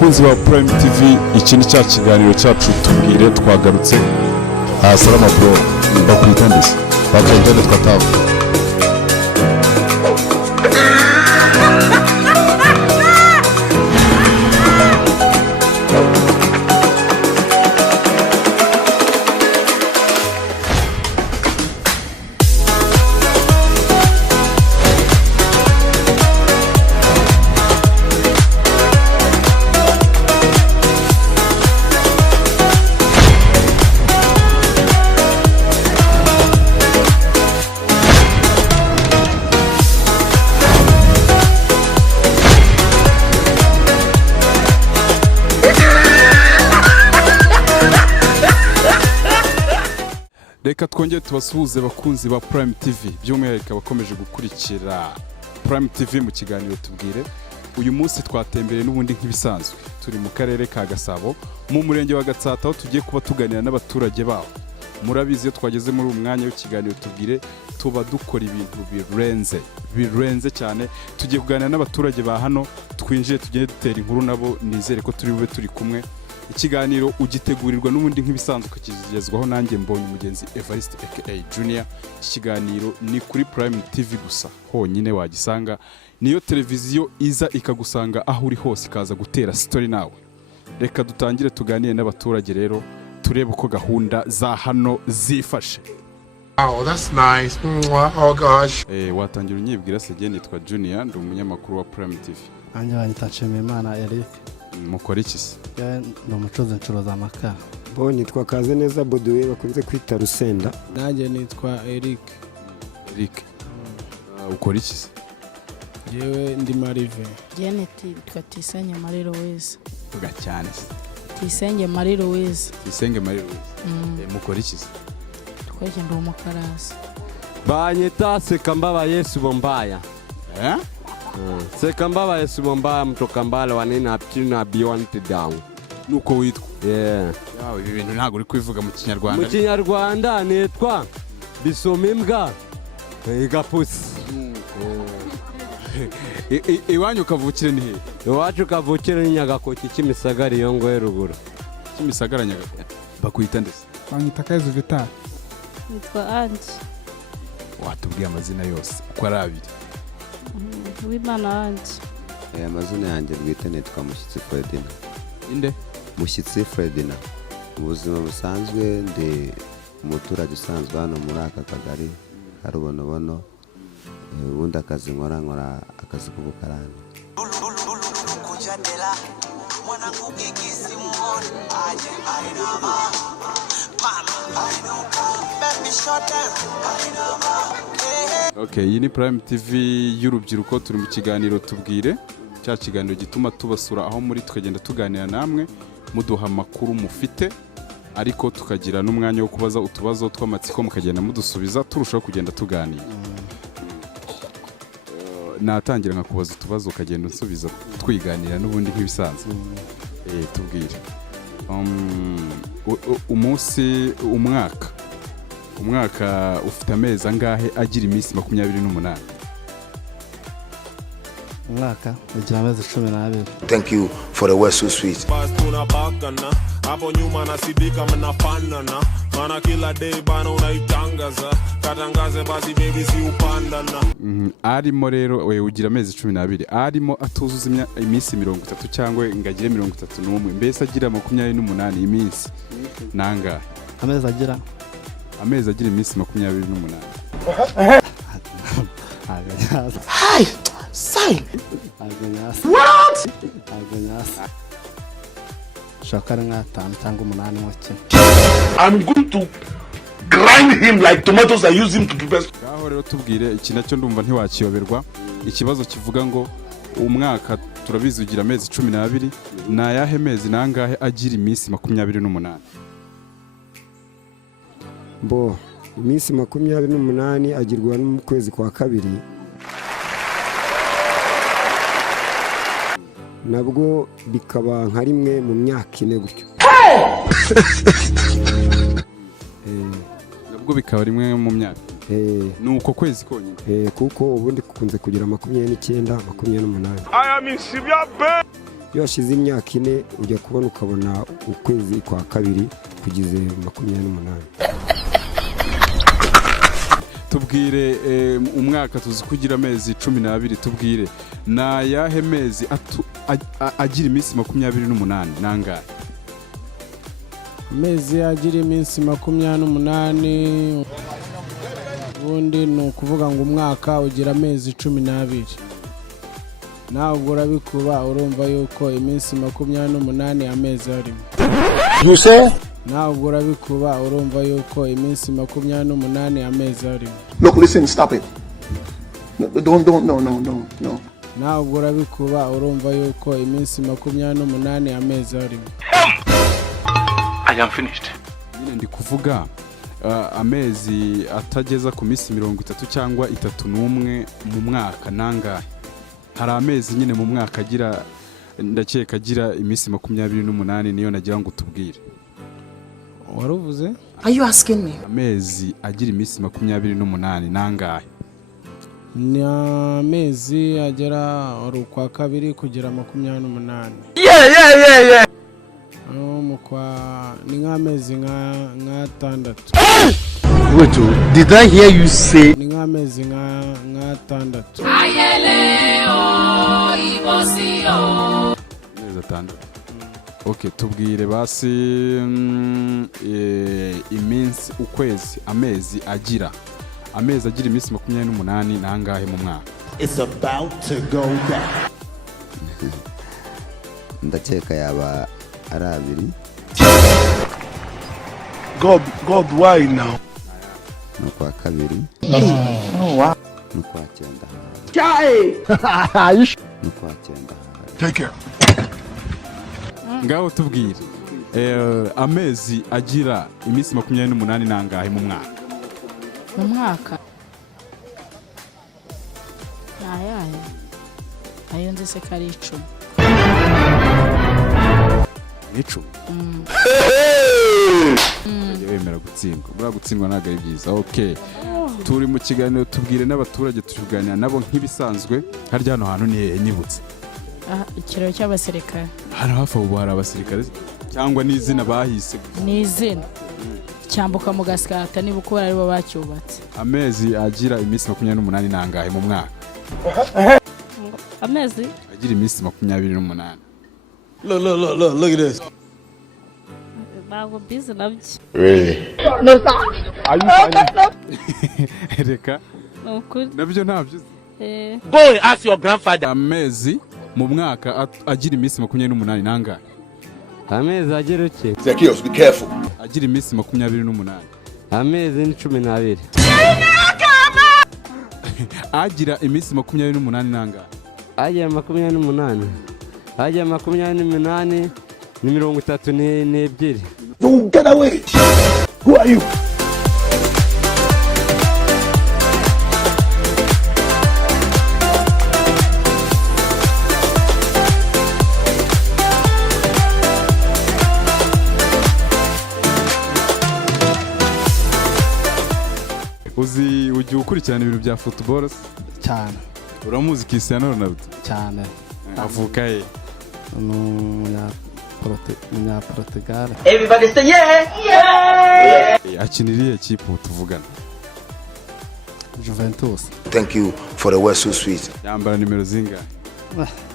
bakunzi ba Prime TV, iki ni cya kiganiro cyacu tubwire twagarutse. Salama bro, bakwitandise bakayitande twatavu. Reka twongere tubasuhuze bakunzi ba Prime TV, by'umwihariko bakomeje gukurikira Prime TV mu kiganiro tubwire. Uyu munsi twatembereye n'ubundi nk'ibisanzwe, turi mu karere ka Gasabo mu murenge wa Gatsata, aho tugiye kuba tuganira n'abaturage baho. Murabizi iyo twageze muri umwanya w'ikiganiro tubwire tuba dukora ibintu birenze cyane. Tugiye kuganira n'abaturage ba hano, twinjiye tugende dutera inkuru nabo, nizere ko turi bube turi kumwe. Ikiganiro ugitegurirwa n'ubundi nk'ibisanzwe ukakigezwaho nanjye Mbonye Umugenzi Evariste aka Junior. Ikiganiro ni kuri Prime TV gusa honyine wagisanga, niyo televiziyo iza ikagusanga aho uri hose ikaza gutera story nawe. Reka dutangire tuganire n'abaturage rero, turebe uko gahunda za hano zifashe. Oh, that's nice. Oh gosh. Watangira unyibwira se, nitwa Junior, ndi umunyamakuru wa Prime TV. Anje banyitashimimana Eric. Mukora iki se? Ni umucuruzi ncuruza amakara. Bo nitwa Kazeneza Boduwe bakunze kwita Rusenda. Nanjye nitwa Eric. Ukora iki se? Yewe ndi Marive. Janet nitwa Tisenge Marie Louise. Vuga cyane se. Tisenge Marie Louise. Tisenge Marie Louise. Mukora iki se? Twaje ndi umukarasi. Banyita Sekambaba Yesu Bombaya. Sekambaba Yesu Bombaya mtoka Mbale wanina aptina beyond down. Nuko witwa? Yeah. Yawe ibi bintu ntago uri kwivuga mu Kinyarwanda. Mu Kinyarwanda nitwa Bisomimbwa Igapusi. Iwanyu kavukire ni he? Iwacu kavukire ni Nyagakoki Kimisagara iyo ngo ruguru. Kimisagara Nyagakoki. Bakwita ndese? Banyita Kayezu Vital. Nitwa Ange. Watubwiye amazina yose uko ari abiri. Wimana Ange. Amazina yanjye bwite nitwa Mushyitsi Fredina. Inde? Mushyitsi Fredina. Mu buzima busanzwe ndi umuturage usanzwe hano muri aka kagari Karubonobono. Ubundi akazi nkora akazi k'ubukarani. Okay, iyi ni Prime TV y'urubyiruko, turi mu kiganiro tubwire. Cya kiganiro gituma tubasura aho muri tukagenda tuganira namwe, muduha amakuru mufite, ariko tukagira n'umwanya wo kubaza utubazo tw'amatsiko mukagenda mudusubiza, turushaho kugenda tuganira. Natangira nkakubaza utubazo ukagenda unsubiza twiganira n'ubundi nk'ibisanzwe. Tubwire. Umunsi umwaka ufite amezi angahe agira iminsi 28? Umwaka ugira amezi 12. Thank you for the word so sweet. Hapo nyuma nasidika mnafanana, maana kila day bana unaitangaza, katangaze basi baby si upandana. Arimo rero we ugira amezi 12, arimo atuzuza iminsi 30 cyangwa ngagire 31, mbese agira 28 iminsi nanga. Amezi agira iminsi 28. Hi, say. What? Shakara nka 5 cyangwa 8 wake. I'm going to grind him like tomatoes I use him to prepare. Aho rero tubwire iki nacyo ndumva ntiwakiyoberwa. Ikibazo kivuga ngo umwaka turabizi ugira amezi 12, na yahe mezi nangahe agira iminsi 28? Bo iminsi 28 agirwa mu kwezi kwa kabiri. Nabwo bikaba nka rimwe mu myaka 4 gutyo. Nabwo bikaba rimwe mu myaka. Nuko kwezi konyine. Kuko ubundi kukunze kugira 29, 28. I am in severe pain. iyo hashize imyaka 4 ujya kubona ukabona ukwezi kwa kabiri kugize 28. tubwire umwaka tuzi kugira amezi 12 tubwire na yahe mezi agira iminsi 28 nangahe? amezi agira iminsi 28 ubundi ni ukuvuga ngo umwaka ugira amezi 12. nawe ubwo urabikuba urumva yuko iminsi 28 amezi arimo. nawe ubwo urabikuba urumva yuko iminsi 28 amezi arimo. Look, listen, stop it. No. nawe ubwo urabikuba urumva yuko iminsi 28 amezi arimo. I am finished. Nyine ndi kuvuga amezi atageza ku minsi 30 cyangwa 31 mu mwaka nangahe? Hari amezi nyine mu mwaka agira ndakeka agira iminsi 28 niyo nagira ngo tubwire. waruvuze? Are you asking me? Amezi agira iminsi 28 nangahe? ni amezi agera ukwa kabiri kugera 28. ni nk'amezi nka 6. Wait, did I hear you say? ni nk'amezi nka 6. Amezi 6. Okay, tubwire basi iminsi ukwezi amezi agira iminsi 28 nangahe mu mwaka? It's about to go down. ndakeka yaba ari 2. God, why now? n'ukwa kabiri Wow. n'ukwa 9 n'ukwa 9. Take care. Ngaho tubwire amezi agira iminsi 28 nangahe mu mwaka? Mu mwaka ayo nzi se kari 10. 10. Wemera gutsindwa. Bura gutsindwa ntago ari byiza. Okay. Turi mu kiganiro tubwire n'abaturage tuganira nabo nk'ibisanzwe. Harya hano hantu ni nyibutse. Ikiraro cy'abasirikare. Hano hafi ubu hari abasirikare cyangwa n'izina bahise? Ni izina. Cyambuka mu Gaskata niba uko ari bo bacyubatse. Amezi agira iminsi 28 nangahe mu mwaka? Amezi agira iminsi 28. Look at this. Bago busy nabyo. Really? Are you Reka. Nukuri. Nabyo ntabyo. Go and ask your grandfather. Amezi mu mwaka agira iminsi 28 nangahe? amezi agira uke Zacchaeus, be careful. Agira iminsi 28. amezi ni 12. Agira iminsi 28 nangahe? agira 28. agira 28 ni 32. No, get away. Who are you? Ugiye ukurikirana ibintu bya football cyane. Uramuzi Cristiano Ronaldo? Cyane. Avuka he? Portugal. Everybody say yeah! Akiniriye kipe tuvugana? Juventus. Thank you for the word so sweet. Yambara nimero zingahe?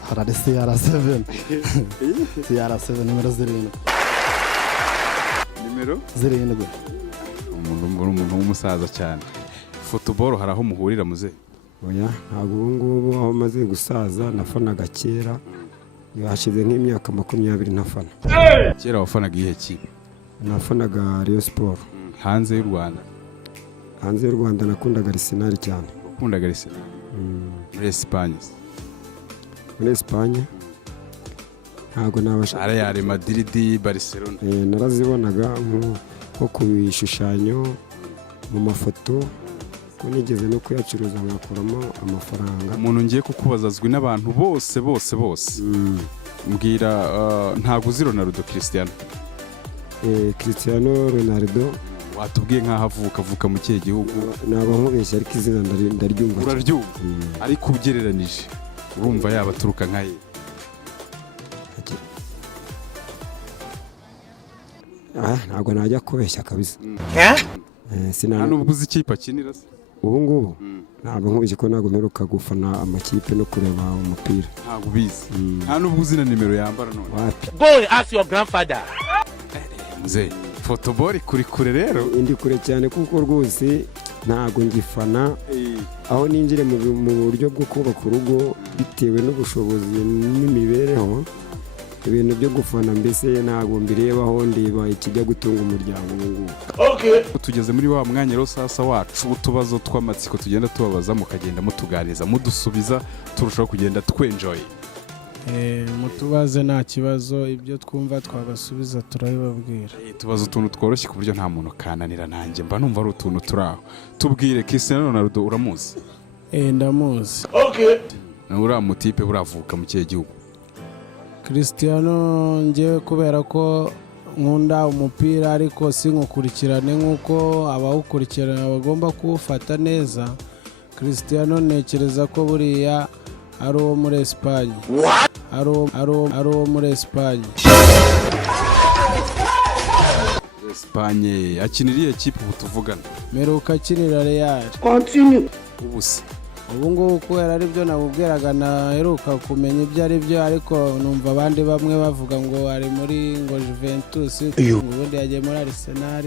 Harari CR7. CR7 nimero 7. Nimero 7. Umuntu w'umusaza cyane. Football haraho muhurira muze? Oya, ntabwo ngubu aho maze gusaza nafanaga kera. Yashize nk'imyaka 20 ntafana. Kera wafanaga ihe kipe? Nafanaga Rayon Sport. Hanze y'u Rwanda? Hanze y'u Rwanda nakundaga Arsenal cyane. Ukundaga Arsenal? Muri Espagne? Muri Espagne ntabwo nabasha. Real Madrid, Barcelona? Narazibonaga nko ku bishushanyo mu mafoto ko nigeze no kuyacuruza ngakuramo amafaranga. Umuntu ngiye kukubaza azwi n'abantu bose. Mbwira ntago uzi Ronaldo Cristiano? Cristiano Ronaldo watubwiye nkaho avuka mu kihe gihugu? Naba nkubeshya ariko izina ndaryumva. Uraryumva? Ariko ugereranije urumva yaba aturuka nkaye? ntabwo najya kubeshya kabisa. nta n'ubwo uzi ikipe akinira se ubu ngubu ntabwo nkubishye ko ntabwo mperuka gufana amakipe no kureba umupira. ntabwo ubizi nta n'ubwo uzi na nimero yambara none. Go and ask your grandfather. Mzee football kuri kure rero. Indi kure cyane kuko rwose ntabwo ngifana aho ninjire mu buryo bwo kubaka urugo bitewe n'ubushobozi n'imibereho. Ibintu byo gufana mbese ntabwo mbirebaho ndiba ikijya gutunga umuryango ngubu. Okay. Tugeze muri wa mwanya rero sasa wacu utubazo tw'amatsiko tugenda tubabaza mukagenda mutuganiza mudusubiza turushaho kugenda twenjoy. Mutubaze nta kibazo ibyo twumva twabasubiza turabibabwira. Tubaza utuntu tworoshye ku buryo nta muntu kananira nanjye mba numva ari utuntu turaho. Tubwire Cristiano Ronaldo uramuzi? Ndamuzi. Okay. Uriya mutipe buravuka mu kihe gihugu? Cristiano njyewe kubera ko nkunda umupira ariko sinkukurikirane nk'uko abawukurikirana bagomba kuwufata neza. Cristiano ntekereza ko buriya ari uwo muri Espagne. Ari uwo muri Espagne. Espagne akiniriye kipe ubu tuvugana? Meruka akinira Real. Continue. Ubusa. Ubu ngubu kubera ari byo nabubwiraga naheruka kumenya ibyo ari byo ariko numva abandi bamwe bavuga ngo ari muri ngo Juventus ubundi yagiye muri Arsenal.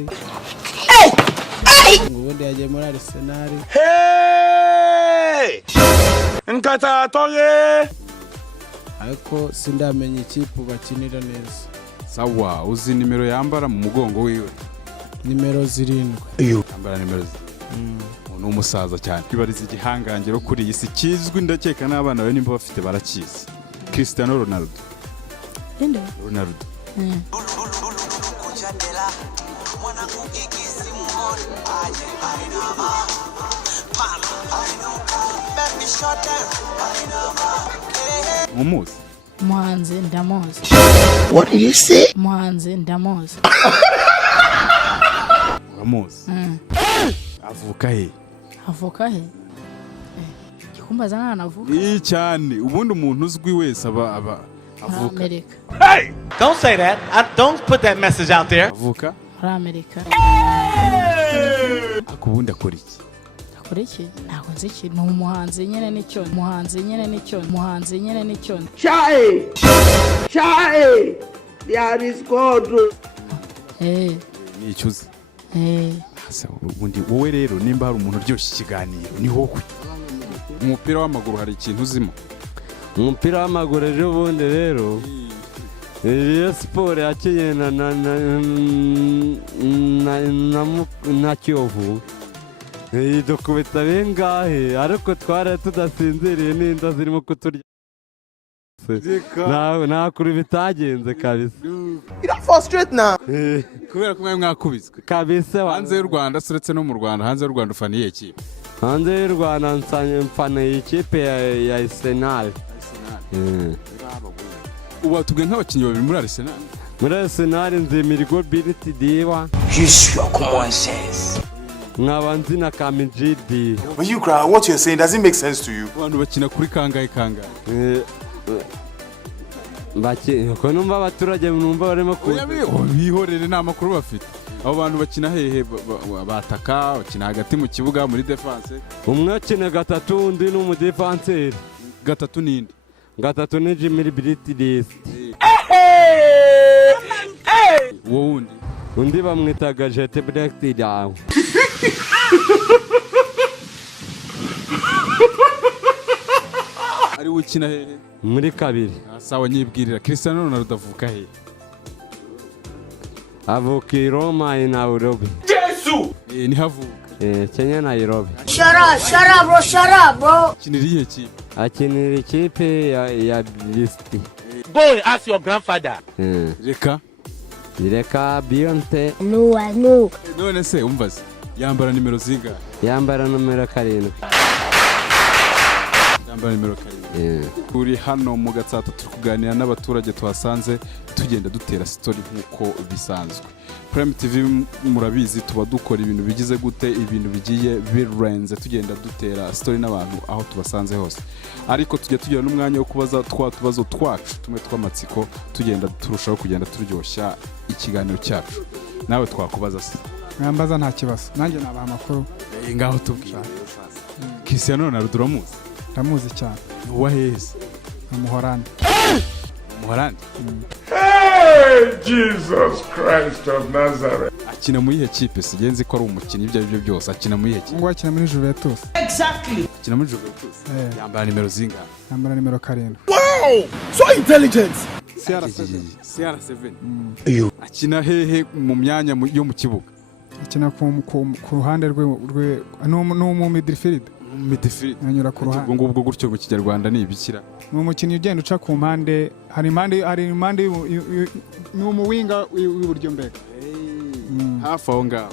Ubundi yagiye muri Arsenal. Hey! Nkata toye. Ariko sindamenya ikipe bakinira neza. Sawa uzi nimero yambara mu mugongo wiwe? Nimero 7. Yambara nimero n'umusaza cyane kwibariza igihangangiro kuri iyi si kizwi ndakeka n'abana be nimba bafite barakizi. Cristiano Ronaldo. Ronaldo. Umuzi? Muhanzi ndamuzi. What did you say? Muhanzi ndamuzi. Uramuzi? Avuka he? Avuka he? Gikumbaza nana avuka. Cyane ubundi umuntu uzwi wese aba avuka. Amerika. Hey! Don't say that. Don't put that message out there. Avuka? Muri Amerika. Akubundi akora iki? Akora iki? Ntabwo nzi iki. Ni umuhanzi nyene n'icyo. Umuhanzi nyene n'icyo. Umuhanzi nyene n'icyo. Chai! There is God. Ni icyuzi. Ubundi wowe rero nimba hari umuntu uryoshye ikiganiro ni wowe. Umupira w'amaguru hari ikintu uzimo? Umupira w'amaguru ejo bundi rero Rayon Sport yakinye na Kiyovu dukubita bengahe ariko twari tudasinziriye n'inda zirimo kuturya. Nta kuri bitagenze kabisa. You're frustrated now. Kubera ko mwakubizwe kabisa. Hanze y'u Rwanda suretse no mu Rwanda, hanze y'u Rwanda ufaniye ikipe? Hanze y'u Rwanda mfaniye ikipe ya Arsenal. Ubu tubwe nk'abakinnyi babiri muri Arsenal. Muri Arsenal nzemirigo Bility Diwa. Juste comment c'est. Nkabanzi na Kamijidi. When you cry, what you're saying doesn't make sense to you. Abantu bakina kuri kangahe? Ko numva abaturage numva barimo bihorere nta makuru bafite. Abo bantu bakina hehe? Bataka bakina hagati mu kibuga muri defense. Umwe akina gatatu undi ni umudefenseur. Gatatu ninde? Gatatu ni Jimmy Bility. Wowe undi bamwitaga Jete Black Down. Ari ukina hehe? Muri kabiri. Sawa nyibwirira Cristiano Ronaldo avuka hehe? Avuka i Roma i Nairobi. Yesu! Ni havuka. Kenya Nairobi. Shut up bro. Akiniriye kipe? Akinira ikipe ya Listi. Go and ask your grandfather. Reka Beyonce. No. None se umvaze yambara nimero zingahe? Yambara numero 7. yambara nimero 7 uri hano mu Gatsata turi kuganira n'abaturage twasanze tugenda dutera story nk'uko bisanzwe. Prime TV murabizi tuba dukora ibintu bigize gute, ibintu bigiye birenze, tugenda dutera story n'abantu aho tubasanze hose, ariko tujya tugira n'umwanya wo kubaza tubazo twacu tumwe tw'amatsiko, tugenda turushaho kugenda turyoshya ikiganiro cyacu. Nawe twakubaza se? Mwambaza nta kibazo, nanjye nabaha amakuru. Ngaho tubwira. Cristiano Ronaldo uramuzi? Ndamuzi cyane. Uwa heza? Umuhorandi. Umuhorandi? Hey, Jesus Christ of Nazareth. Akina muri ihe kipe sigenzi ko ari umukinnyi ibyo aribyo byose, akina muri ihe kipe. Ngo akina muri Juventus. Exactly. Akina muri Juventus. Yambara nimero zingahe? Yambara nimero 7. Wow! So intelligent. CR7. Akina hehe mu myanya yo mu kibuga? Akina ku ruhande rwe no midfield. Midfield. Anyura ku ruhande. Ubwo gutyo mu Kinyarwanda ni ibikira. Ni umukinnyi ugenda uca ku mpande, hari impande ni umuwinga w'iburyo mbega. Hafi aho ngaho.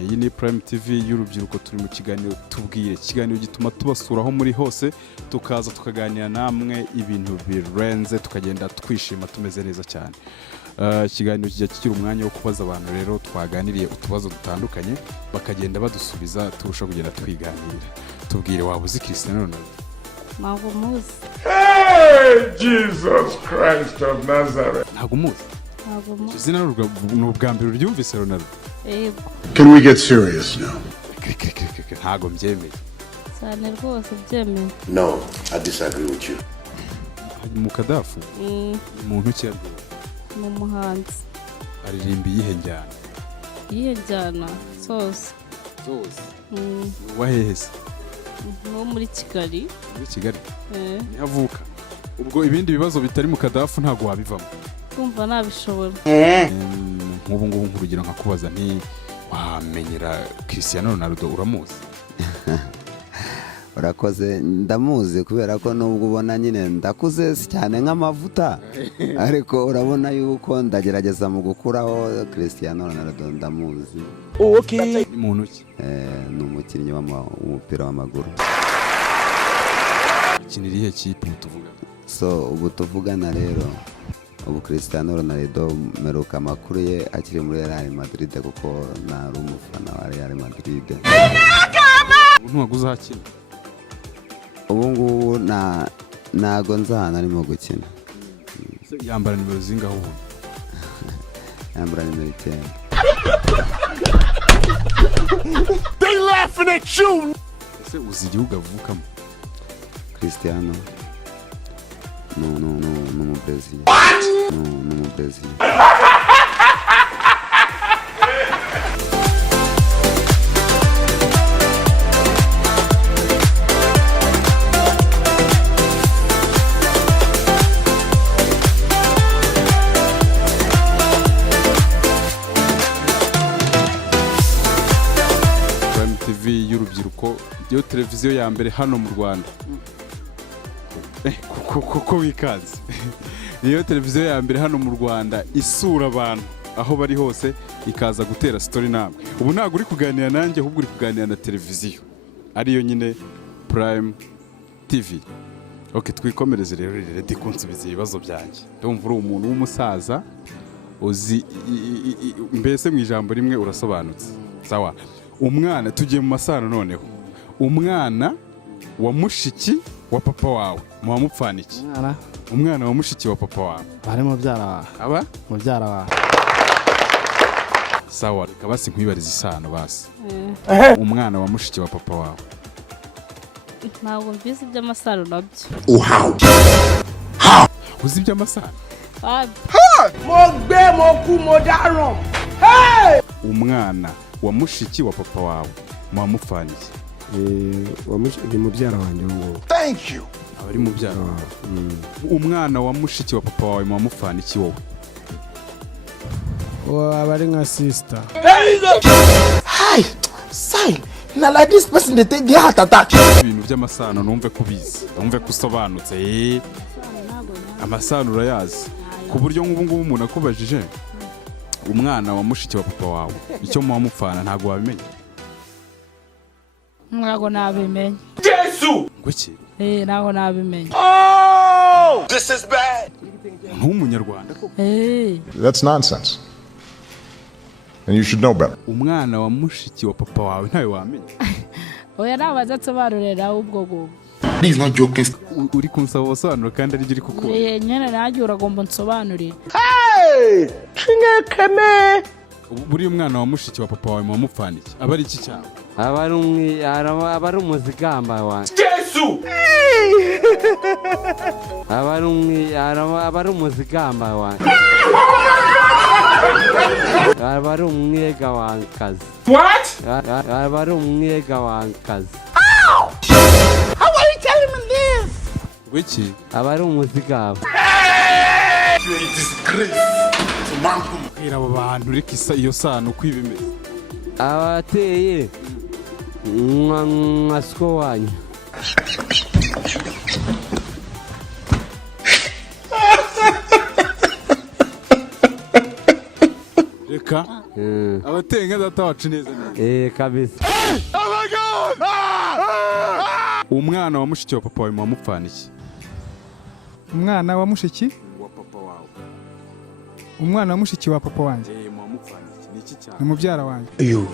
Iyi ni Prime TV y'urubyiruko, turi mu kiganiro tubwire. Ikiganiro gituma tubasuraho muri hose, tukaza tukaganira namwe ibintu birenze, tukagenda twishima tumeze neza cyane. Ikiganiro kijya kigira umwanya wo kubaza abantu, rero twaganiriye utubazo dutandukanye bakagenda badusubiza, turusha kugenda twiganirira. Tubwire, waba uzi Cristiano Ronaldo? Ntabwo muzi. Hey, Jesus Christ of Nazareth. Ntabwo muzi? Ntabwo muzi. Izina ni ubwa mbere uryumvise Ronaldo? Yego. Can we get serious now? Ntabwo mbyemeye. Cyane rwose byemeye. No, I disagree with you. Mukadafu? Umuntu ki arwo? Mu muhanzi. Aririmba iyihe njyana? Iyihe njyana? Zose. Wahehese? No muri Kigali. Muri Kigali? Ni avuka. Ubwo ibindi bibazo bitari Mukadafu ntago wabivamo? Kumva nabishobora. Nk'ubu nk'urugero nkakubaza nti wamenyera Cristiano Ronaldo uramuzi? Urakoze, ndamuzi kubera ko nubwo ubona nyine ndakuze cyane nk'amavuta, ariko urabona yuko ndagerageza mu gukuraho Cristiano Ronaldo ndamuzi. Okay. Muntu ki? Ni umukinnyi w'umupira w'amaguru. Kinira ihe kipe tuvuga? So ubu tuvugana rero, ubu Cristiano Ronaldo meruka amakuru ye akiri muri Real Madrid kuko nari umufana wa Real Madrid. Umuntu waguze hakina? Ubu ngubu ntago nzahana arimo gukina. Yambara nimero zingaho ubu? Yambara nimero 10. They laughing at you. Ese uzi igihugu avukamo? Cristiano. No, Brazil. What? No, Brazil. Prime TV y'urubyiruko, yo televiziyo ya mbere hano mu Rwanda. Kuko wikaze. Niyo televiziyo ya mbere hano mu Rwanda isura abantu aho bari hose, ikaza gutera story namwe. Ubu ntago uri kuganira nanjye, ahubwo uri kuganira na televiziyo ariyo nyine Prime TV. Okay, twikomereze rero redi kunsubiza ibibazo byanjye. Ndumva uri umuntu w'umusaza uzi mbese mu ijambo rimwe urasobanutse. Sawa. Umwana tugiye mu masano noneho. Umwana wa mushiki wa papa wawe muhamupfana iki? Umwana wa mushiki wa papa wawe bari mubyara wawe. Aba mubyara wawe. Sawa, reka basi nkwibariza isano basi. Umwana wa mushiki wa papa wawe. Ntabwo mbizi by'amasaro nabyo. Wow. Uzi by'amasano? Mo gbé mo kú mo dáràn. Umwana wa mushiki wa papa wawe muhamupfana iki? Ni mubyara wanjye ngo. Thank you. Abari mubyara wawe. Umwana wa mushiki wa papa wawe muhamupfana iki wowe? Abari nka sister. Hi, sign. Na like this person they take the heart attack. Ibintu by'amasano numve kubizi, numve kusobanutse. Amasano urayazi ku buryo nk'ubu ngubu umuntu akubajije umwana wa mushiki wa papa wawe icyo muhamupfana ntago wabimenya? Ntago nabimenya. Yesu. Gwiki naho nabimenye. Oh, this is bad. Nk'umunyarwanda ko. That's nonsense. And you should know better. Umwana wa mushiki wa papa wawe ntawe wamenye. Oya nabaza atsobanurira ubwo gubwo. Please not joking. Uri kunsaba ubusobanuro kandi ari uri kuko. Nyene nagiye uragomba nsobanurira. Hey! Kingekeme. Buri umwana wa mushiki wa papa wawe mumupfaniki. Abari iki cyane? abari umuzigamba wa Yesu! abari umuzigamba wa abari umwega wankazi. What? abari umwega wankazi. How are you telling me this? Wiki? abari umuzigamba. Disgrace. Ira abo bantu reka iyo sano kwibimeze. Abateye nkasko wanyu. Reka abateye nka data wacu neza neza. Kabisa. Oh my God! Umwana wa mushiki wa papa wawe mumupfaniki. Umwana wa mushiki wa papa wawe. Umwana wa mushiki wa papa wanjye. Mumupfaniki ni iki cyane? Ni mubyara wanjye. Iyo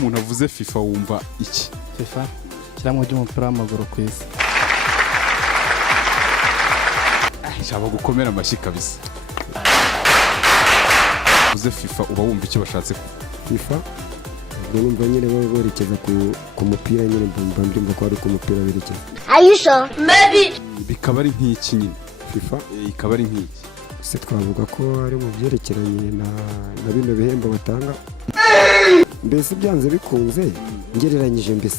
umuntu avuze FIFA wumva iki? FIFA kiramwe ry'umupira w'amaguru ku isi. Shaba gukomera amashyi kabisa. Uvuze FIFA uba wumva icyo bashatse ku FIFA urumva nyine baba berekeza ku mupira nyine mbyumva ko ari ku mupira berekeza. Are you sure? Maybe. Bikaba ari nk'iki nyine FIFA ikaba ari nk'iki. Se twavuga ko ari mu byerekeranye na bino bihembo batanga. Mbese byanze bikunze ngereranyije mbese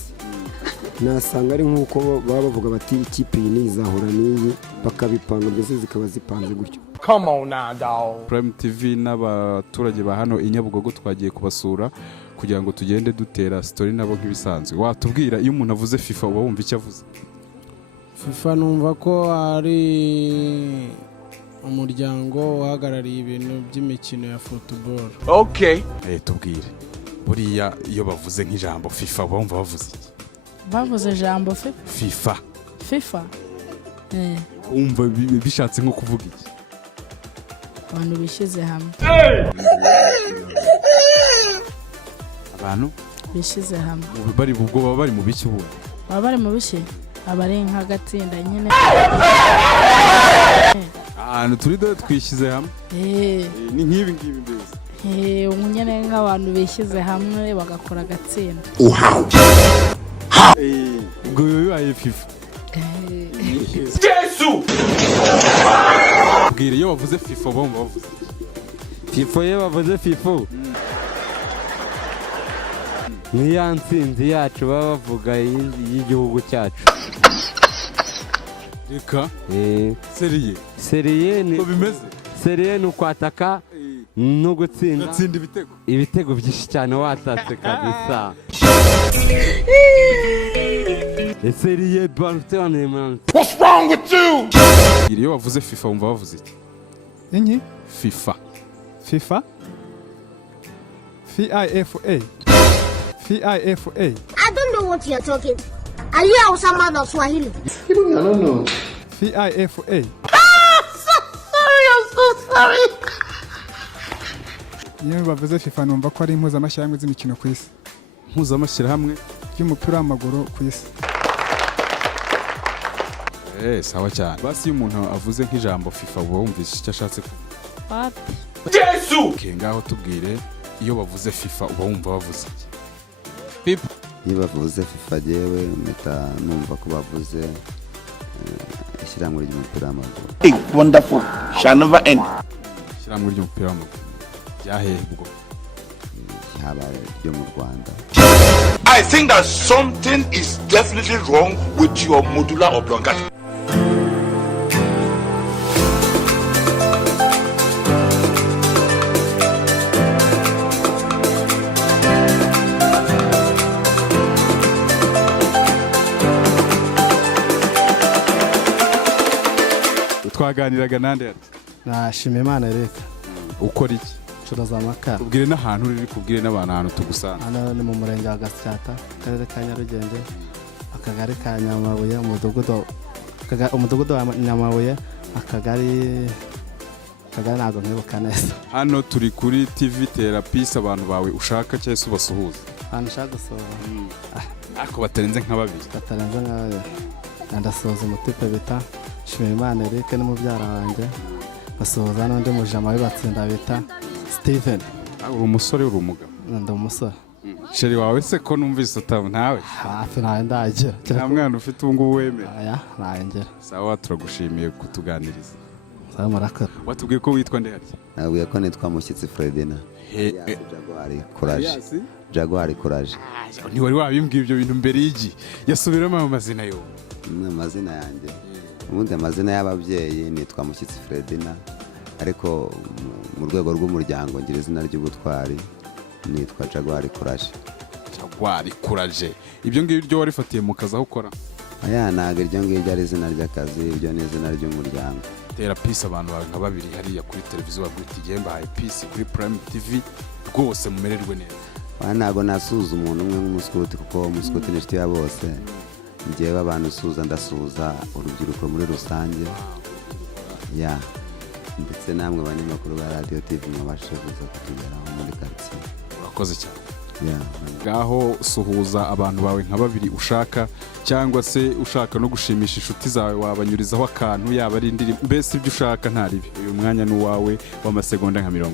nasanga ari nk'uko baba bavuga bati ikipe iyi izahura n'iyi bakabipanga mbese zikaba zipanze gutyo. Come on now, dog. Prime TV n'abaturage ba hano i Nyabugogo twagiye kubasura kugira ngo tugende dutera story nabo nk'ibisanzwe. Watubwira iyo umuntu avuze FIFA uba wumva icyo avuze? FIFA numva ko ari umuryango uhagarariye ibintu by'imikino ya football. Okay. Tubwire. Buriya iyo bavuze nk'ijambo FIFA bumva bavuze iki? Bavuze ijambo FIFA. FIFA. Umva bishatse nko kuvuga iki? Abantu bishyize hamwe. Abantu bishyize hamwe. Bari ubwo baba bari mu biki ubu? Baba bari mu biki? Abari nk'agatsinda nyine. Ahantu turi do twishyize hamwe. Ni nk'ibi ngibi mbese. Umunyene nk'abantu bishyize hamwe bagakora agatsinda. Ubwo bibaye FIFA. Yesu! Bwira iyo bavuze FIFA bumva bavuze FIFA iyo bavuze FIFA niya nsinzi yacu baba bavuga y'igihugu cyacu. Reka seriye ni ko bimeze. Seriye ni ukwataka no gutsinda. Gatsinda ibitego byinshi cyane watatse kabisa. Seriye bantone man. What's wrong with you? Iyo bavuze FIFA wumva bavuze iki? Inki? FIFA. FIFA? FIFA. FIFA. I don't know what you're talking. Are you Hausa man or Swahili? I don't know. FIFA. I'm so sorry. Iyo bavuze FIFA numva ko ari impuzamashyirahamwe z'imikino ku isi. Impuzamashyirahamwe y'umupira w'amaguru ku isi. Sawa cyane. Basi iyo umuntu avuze nk'ijambo FIFA uba wumvise icyo ashatse kuvuga. Yesu! Ngaho tubwire iyo bavuze FIFA uba wumva bavuze iki? Iyo bavuze FIFA jewe mpita numva ko bavuze ishyirahamwe ry'umupira w'amaguru. Wonderful. Shall never end. Ishyirahamwe ry'umupira w'amaguru. Yahehe ubwo? Habaye ryo mu Rwanda. I think that something is definitely wrong with your medulla oblongata. waganiraga nande ati nashima Imana reka ukora iki curuza amakara ubwire n'ahantu uri kubwire n'abantu ahantu tugusanga hano ni mu murenge wa Gasyata akarere ka Nyarugenge akagari ka Nyamabuye umudugudu wa Nyamabuye akagari ntabwo nkibuka neza. Hano turi kuri TV Therapist abantu bawe ushaka cyangwa se ubasuhuza hano ushaka gusoza ariko batarenze nka babiri ndasuhuza umutipe bita Shimimana Eric n'umubyara wanjye basuhuza n'undi mujama w'ibatsinda bita Steven. Uri umusore uri umugabo? Ndi umusore. Sheri wawe se ko numvise utamu ntawe? Hafi nawe ndagira. Nta mwana ufite ubu ngubu wemera? Aya ntangira. Sawa turagushimiye kutuganiriza. Sawa murakora. Watubwiye ko witwa nde hati? Nabwiye ko nitwa Mushyitsi Fredina. Jaguar Courage. Ni wari wabimbwiye ibyo bintu mbere y'igi. Yasubiramo amazina yo. Amazina yanjye. Ubundi amazina y'ababyeyi nitwa Mushyitsi Fredina. Ariko mu rwego rw'umuryango ngira izina ry'ubutwari nitwa Jaguar Courage. Jaguar Courage. Ibyo ngibyo warifatiye mu kazi aho ukora? Aya ntabwo iryo ngiryo ari izina ry'akazi, iryo ni izina ry'umuryango. Therapist abantu bawe nka babiri hariya kuri televiziyo bagwita igihemba haye peace kuri Prime TV rwose mumererwe neza. Ntabwo nasuza umuntu umwe nk'umuskuti kuko umuskuti ni inshuti ya bose. Njyewe abantu usuza ndasuza urubyiruko muri rusange. Ya ndetse namwe abanyamakuru ba Radio TV mwabashe kuza kutugeraho muri quartier. Urakoze cyane. Ngaho suhuza abantu bawe nka babiri ushaka cyangwa se ushaka no gushimisha inshuti zawe wabanyurizaho akantu yaba ari indirimbo mbese ibyo ushaka ntaribi. Uyu mwanya ni uwawe w'amasegonda nka 30.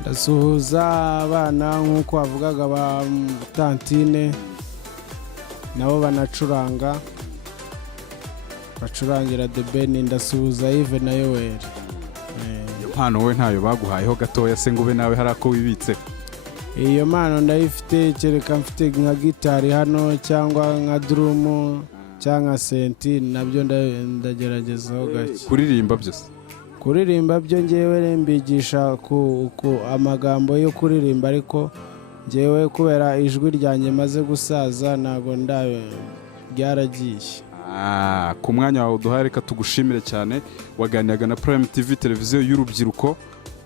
Ndasuhuza abana nk'uko bavugaga ba Tantine nabo banacuranga bacurangira The Ben. Ndasuhuza Yves na Yoel. Hano we ntayo baguhayeho gatoya se ngo ube nawe hari ako wibitse? Iyo mpano ndayifite kereka mfite nka gitari hano cyangwa nka drum cyangwa senti nabyo ndageragezaho gake. Kuririmba byose? Kuririmba byo ngewe mbigisha ku amagambo yo kuririmba ariko ngewe kubera ijwi ryanjye maze gusaza ntago byaragiye. Ku mwanya wawe uduhaye reka tugushimire cyane. Waganiraga na Prime TV televiziyo y'urubyiruko,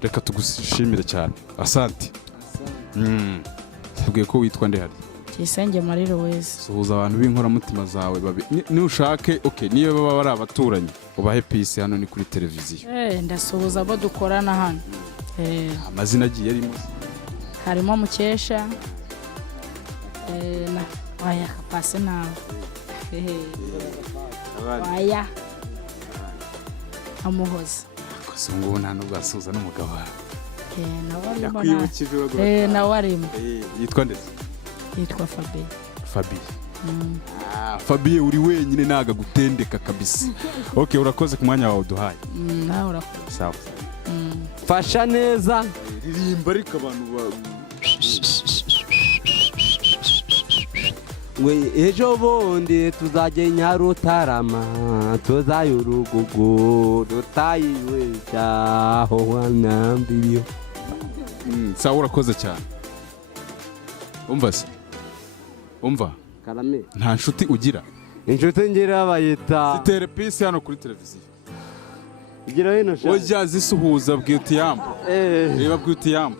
reka tugushimire cyane. Asante. Tubwiye ko witwa nde hari? Tuyisenge Marie Louise. Suhuza abantu b'inkoramutima zawe ni ushake niyo baba bari abaturanyi ubahe peace hano ni kuri televiziyo. Ndasuhuza abo dukorana hano. Amazina agiye arimo harimo Mukesha waya pase nawe waya Amuhoza. Ngo nta nubwo asuhuza n'umugabo wawe. Nawe arimo. Yitwa ndetse? Yitwa Fabien. Fabien uri wenyine naga gutendeka kabisa. Okay, urakoze ku mwanya wawe uduhaye. Nawe urakoze. Sawa. Fasha neza. Ririmba ariko abantu ejo bundi tuzajya Nyarutarama tuzayo urugugu rutayiwe cyaho wanambiriyo. Sawa urakoze cyane. Umva se? Umva? Karame. Nta nshuti ugira? Inshuti ngira bayita Therapist hano kuri televiziyo. Igira hino sha. Oja zisuhuza bwite yambo. Reba bwite yambo.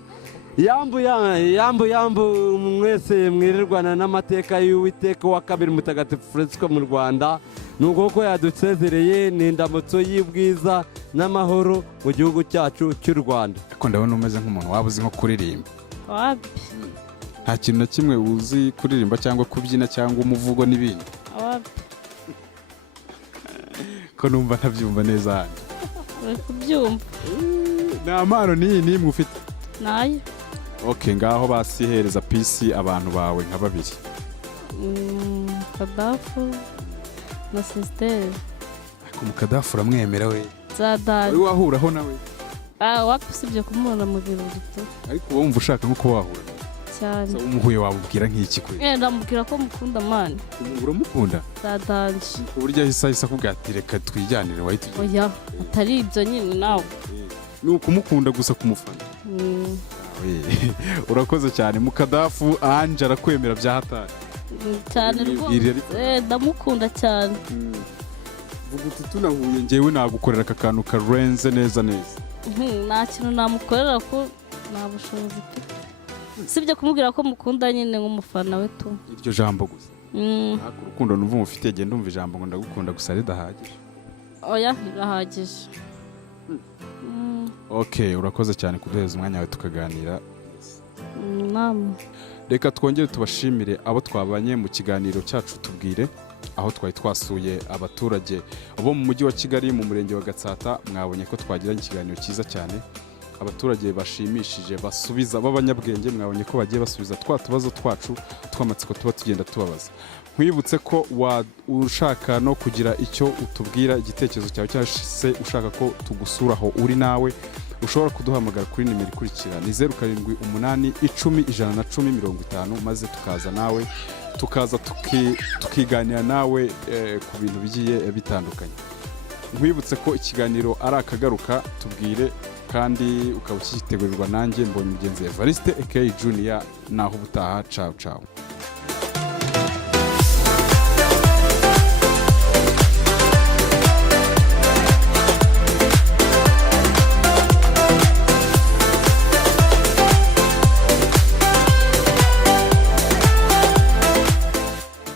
Yambu mwese mwirirwana n'amateka y'Uwiteka wa kabiri mutagatifu Francisco mu Rwanda. Nuko ko yadusezereye ni indamutso y'ibwiza n'amahoro mu gihugu cyacu cy'u Rwanda. Ariko ndabona umeze nk'umuntu wabuze nko kuririmba. Wapi? Nta kintu na kimwe uzi kuririmba cyangwa kubyina cyangwa umuvugo n'ibindi. Wapi? Ko numva ntabyumva neza hano. Uri kubyumva? Nta mpano nimwe ufite? Nayo. Okay, ngaho basihereza peace abantu bawe nka babiri. Kadafu na sister. Ariko mukadafu uramwemera we? Zadari. Uri wahuraho nawe? Wakusibye kumubona mu birori to. Ariko wumva ushaka nko wahura cyane. So umuhuye wabubwira nk'iki kwe? Ndamubwira ko mukunda man. Uramukunda? Zadari. Uburyo ahisa kugatira ka twijyanire wahita. Oya, atari ibyo nyine nawe. Ni ukumukunda gusa kumufana. Urakoze cyane mukadafu anje arakwemera bya hatari cyane rwose ndamukunda cyane. vuga uti tunahuye ngewe nagukorera aka kantu karenze neza nta kintu namukorera ko nta bushobozi mfite sibyo kumubwira ko mukunda nyine nk'umufana we tu iryo jambo gusa ntabwo urukundo numva umufite genda umva ijambo ngo ndagukunda gusa ridahagije oya rirahagije okay urakoze cyane kuduheza umwanya wawe tukaganira mama reka twongere tubashimire abo twabanye mu kiganiro cyacu tubwire aho twari twasuye abaturage bo mu mujyi wa Kigali mu murenge wa Gatsata mwabonye ko twagiranye ikiganiro cyiza cyane abaturage bashimishije basubiza b'abanyabwenge mwabonye ko bagiye basubiza tubazo twacu twamatsiko tuba tugenda tubabaza nkwibutse ko ushaka no kugira icyo utubwira igitekerezo cyawe cyangwa se ushaka ko tugusura aho uri nawe ushobora kuduhamagara kuri nimero ikurikira ni 0781101050 maze tukaza nawe tukaza tukiganira nawe ku bintu bigiye bitandukanye nkwibutse ko ikiganiro ari akagaruka tubwire kandi ukaba ukitegurirwa nanjye mbonye mugenzi Evariste aka Junior naho ubutaha ciao